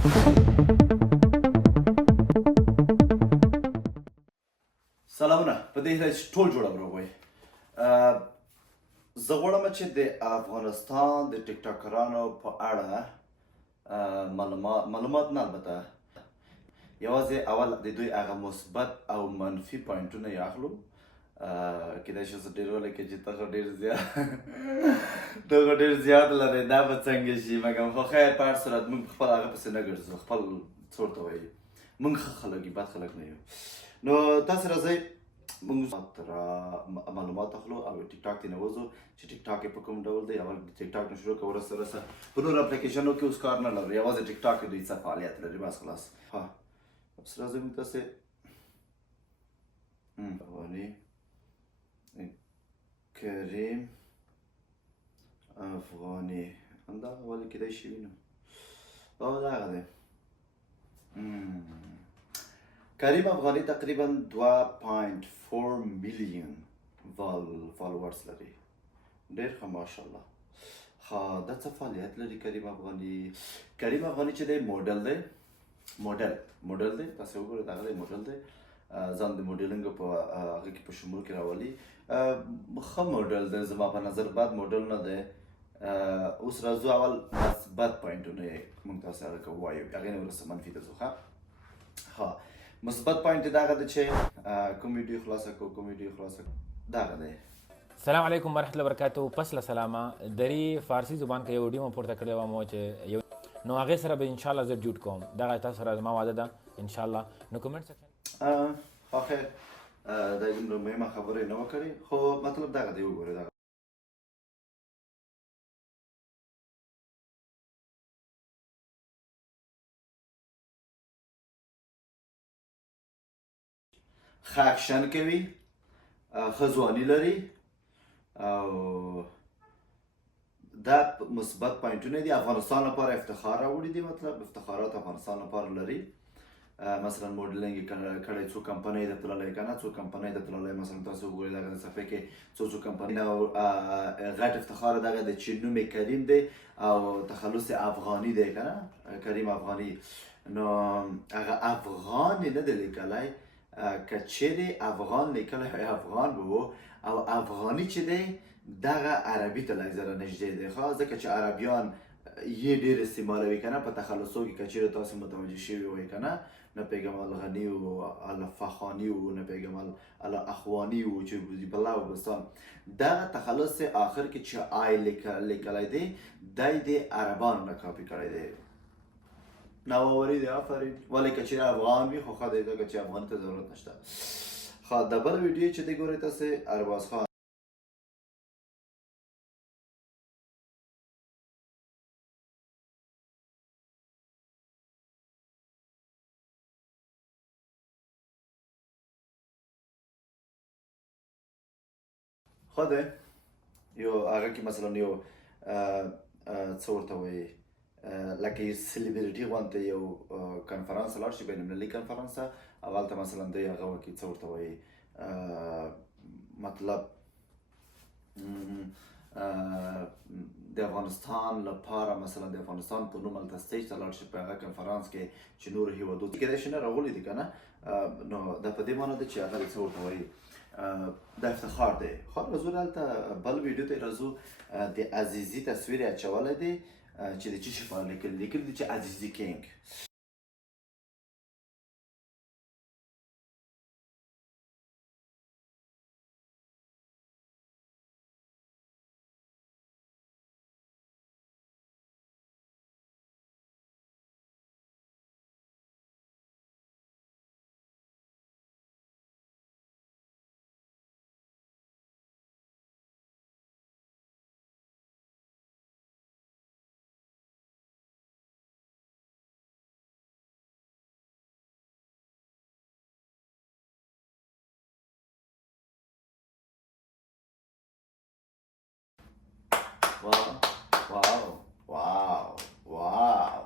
سلامونه په دې هیله چې ټول جوړه وروغوئ. زه غواړم چې د افغانستان د ټیک ټاکرانو په اړه معلومات نه البته یوازې اول د دوی هغه مثبت او منفي پوینټونه یې اخلو. کیدای شي زه ډېر ولکې چې ته خو ډېر زیات لرې دا به څنګه شي، مګر خو خیر په هر صورت موږ خپل هغه پسې نه ګرځو، خپل څه ورته وایي موږ ښه خلک یو، بد خلک نه یو. نو تاسې راځئ موږ معلومات اخلو او ټیک ټاک ته نوځو چې ټیک ټاک یې په کوم ډول دی. اول ټیک ټاک نه شروع کوو، وروسته په نورو اپلیکیشنو کې اوس کار نه لرو، یوازې ټیک ټاک کې دوی څه فعالیت لري، بس خلاص. ها بس راځئ موږ تاسې افغاني کریم افغاني همدغه ولې کیدای شي وي نو او دغه دی کریم افغاني تقریبا 2.4 میلیون فالوورز لري، ډېر ښه ماشاءالله. ها دا څه فعالیت لري کریم افغاني چې دی موډل دی، تاسې وګورئ دغه دی موډل دی، ځان د موډلینګ په هغه کې په شمول کې راولي. ښه موډل دی زما په نظر، بد موډل نه دی. اوس راځو اول مثبت پوینټونه یې موږ تاسې هغه که ووایو، هغې نه وروسته منفي ته ځو. ها مثبت پوینټ یې دغه دی چې کوم ویډیو خلاصه کړو دغه دی. السلام علیکم ورحمۃ اللہ وبرکاتہ. پس له سلامه دری فارسی زبان کې یو ویډیو مو پورته کړی وم چې یو نو هغې سره به انشاءالله زه جوړ کوم، دغه تاسو سره زما وعده ده انشاءالله. نو کومنټ سیکشن خیر دا دومره مهمه خبره یې نه وه کړې، خو مطلب دغه دی، وګورئ دغه ښه اکشن کوي، ښه ځواني لري او دا مثبت پوینټونه دي. افغانستان لپاره افتخار راوړي دي، مطلب افتخارات افغانستان لپاره لري. مثلا موډلینګ یې کړی، څو کمپنۍ ته تللی که نه، څو کمپنۍ ته تللی، مثلا تاسو وګورئ دغه صفحې کې څو کمپنۍ او غټ افتخار دغه دی چې نوم یې کریم دی او تخلص یې افغاني دی که نه، کریم افغاني. نو هغه افغان یې نه دی لیکلی، که چیرې افغان لیکلی وی افغان به و، او افغاني چې دی دغه عربي ته لږ ذره نږدې دی، ځکه چې عربیان یې ډېر استعمالوي که نه په تخلصو کې، که چیرې تاسو متوجه شوي وئ که نه، نه پیغم الغنی و الفخانی و نه پیغم الاخوانی و چې بلا و بستان، دغه تخلص آخر کې چې آی لیکلی دی دی عربانو نه کاپي کړی دی. نوآوری دی، آفرین. ولې که چیرې افغان وي خو ښه دی، ځکه چې افغاني ته ضرورت نشته. د بل ویډیو چې دی ګورئ تاسې ارباز خان ښه دی، یو هغه کې مثلا یو څه ورته وایي لکه یو سلیبریټي غوندې یو کنفرانس لاړ شي، بین المللي کنفرانس ته، او هلته مثلا دی هغه وکړي څه ورته وایي مطلب د افغانستان لپاره مثلا د افغانستان په نوم هلته سټیج ته لاړ شي په هغه کنفرانس کې چې نورو هېوادونو کېدای شي نه راغلي دي که نه، نو دا په دې معنی ده چې هغه څه ورته وایي دا افتخار دی. خو راځو دلته بل ویډیو ته راځو. د عزیزي تصویر یې اچولی دی چې د څه شي په اړه لیکلي دي چې عزیزي کینګ. واو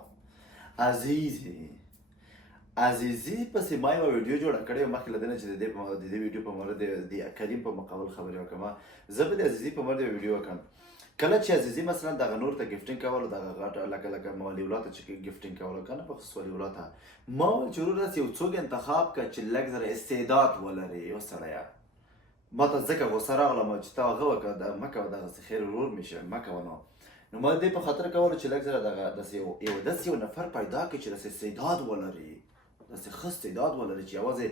عزیزي پسې ما یوه ویډیو جوړه کړې وه مخکې له دې نه چې د دې ویډیو په مورد د کریم په مقابل خبرې وکړم. زه به د عزیزي په مورد یوه ویډیو وکړم کله چې عزیزي مثلا دغه نور ته ګفټینګ کول دغه غټ لکه مولي ولاته چې ګفټینګ کول کنه په خصوصي ولاته ما ضرورت یو څوک انتخاب کړ چې لږ زره استعداد ولري یو سړی ما ته ځکه غوسه راغله چې تا هغه وکړه مه کوه دغسې خیر ورور مې شه مه کوه نو ما دې په خاطر کولو چې لږ زره دغه داسې یو نفر پیدا کړي چې داسې استعداد ولري داسې ښه استعداد ولري چې یوازې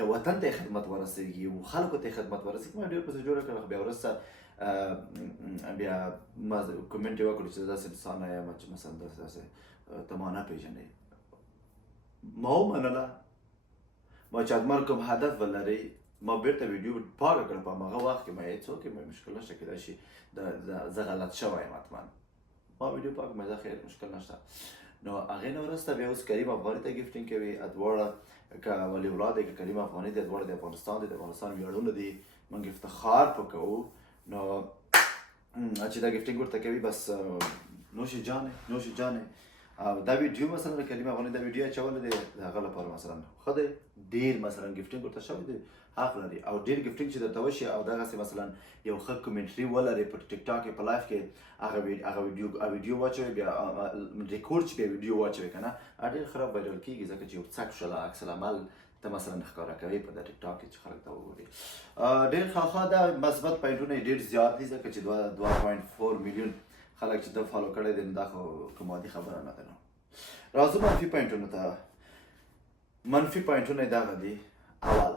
یو وطن ته یې خدمت ورسېږي یو خلکو ته یې خدمت ورسېږي ما ډېر پسې جوړه کړه بیا وروسته بیا ما کومنټ یې وکړو چې داسې انسان یم چې مثلا داسې ته ما نه پېژنې ما ومنله ما چې ادمر کوم هدف ولري ما بیرته ویډیو پاکه کړه په هماغه وخت کې ما هېڅ وکړې ما مشکل نشته کېدای شي زه غلط شوی یم حتما ما ویډیو پاک مې زه خیر مشکل نشته نو هغې نه وروسته بیا اوس کریم افغاني ته ګفټینګ کوي دواړه که ولي اولاد دی که کریم افغاني دی دواړه د افغانستان دی د افغانستان ویاړونه دي موږ افتخار په کوو نو چې دا ګفټینګ ورته کوي بس نوش جانې او دا ویډیو مثلا د کریم افغاني دا ویډیو اچولی دی د هغه لپاره مثلا ښه دی ډېر مثلا ګفټینګ ورته شوی دی حق لري او ډېر ګفټینګ چې درته وشي او دغسې مثلا یو ښه کومنټري ولري په ټیک ټاک کې په لایف کې هغه ویډیو واچوي بیا ریکورډ چې بیا ویډیو واچوي که نه ډېر خراب وایرل کېږي ځکه چې یو څک شله عکس العمل ته مثلا ښکاره کوي په د ټیک ټاک کې چې خلک ته وګوري ډېر ښه دا مثبت پوینټونه یې ډېر زیات دي ځکه چې 2.4 میلیون خلک چې ده فالو کړی دی نو دا خو کوم عادي خبره نه ده نو راځو منفي پوینټونو ته منفي پوینټونه یې دغه دي اول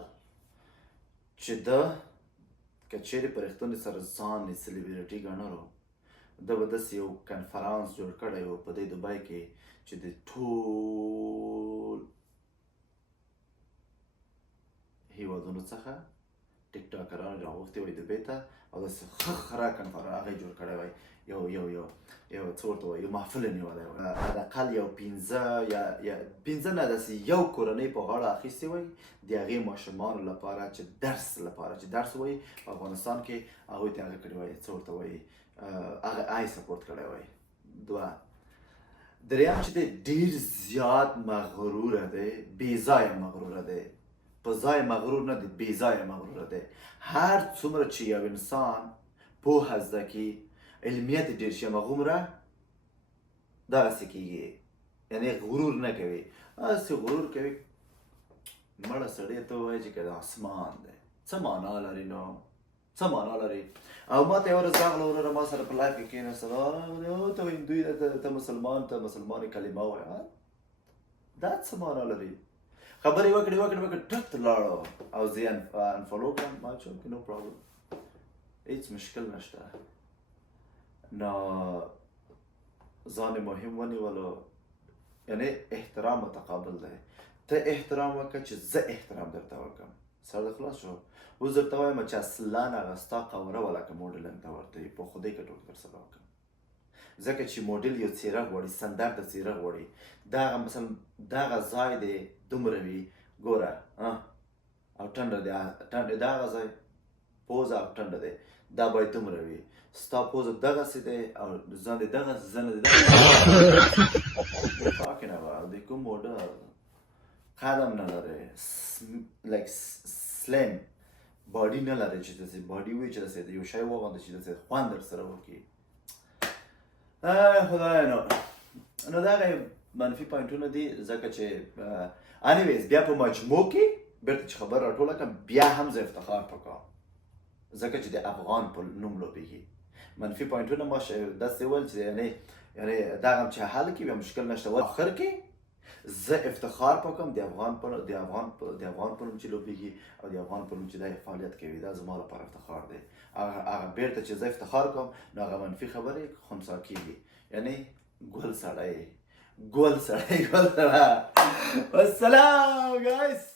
چې ده که چیرې په رښتونې سره ځان یې سلیبریټي ګڼلو ده به داسې یو کنفرانس جوړ کړی و په دې دوبۍ کې چې د ټول هیوادونو څخه ټیک ټاکران راغوښتي وای دوبۍ ته او داسې ښه خره کنفرانس هغه یې جوړ کړی وای یو څه ورته وایي یو محفل یې نیولی وای حداقل یو پنځه نه داسې یو کورنۍ په غاړه اخیستې وای د هغې ماشومانو لپاره چې درس وایي په افغانستان کې هغوی ته هغه کړي وای څه ورته وایي هغه آی سپورټ کړی وای دریم چې دی ډېر زیات مغروره دی بېځایه مغروره دی په ځای مغرور نه دی بېځایه مغروره دی هر څومره چې یو انسان پوهه زده کړي علمیت یې ډېر شي هماغومره دغسې کېږي یعنې غرور نه کوي هسې غرور کوي مړه سړی ته ووایي چې که د اسمان دی څه معنا لري نو څه معنا لري او ما ته یو ورځ راغله وروره ما سره په لایف کې کېناستل ته هندوی ته مسلمان کلمه ووایه دا څه معنا لري خبرې وکړې ټک ته لاړو او زه یې انفالو کړم ما چې نو پرابلم هېڅ مشکل نشته نو ځان یې مهم ونیولو یعنې احترام متقابل دی ته احترام وکړه چې زه احترام درته وکړم سر خلاص شو اوس درته وایم چې اصلا هغه ستا قوره ولکه موډلنګ ته ورته وي په خدای که ټول درسره وکړم ځکه چې موډل یو څېره غواړي سندر د څېره غواړي دغه مثلا دغه ځای دی دومره وي ګوره او ټنډه دی دغه ځای پوزه او ټنډه دی دا باید دومره وي ستا پوزه دغسې دی او ځان دی دغسې زنه دی talking about د کوم موډل قدم نه لري لایک سلیم باډي نه لري چې داسې باډي وي چې داسې یو شی وغونده چې داسې خوند در سره وکړي خدای نو دغه منفي پوینټونه دي ځکه چې انیویز بیا په مجموع کې بیرته چې خبر راټوله کړم بیا هم زه افتخار وکړم ځکه چې د افغان په نوم لوبېږي منفي پوینټونه ما داسې ویل چې یعنې دغه هم چې حل کړي بیا مشکل نشته آخر کې زه افتخار وکړم د افغان په نوم چې لوبېږي او د افغان په نوم چې دا فعالیت کوي دا زما لپاره افتخار دی هغه بیرته چې زه افتخار کوم نو هغه منفي خبرې خنثی کېږي یعنې ګل سړی والسلام guys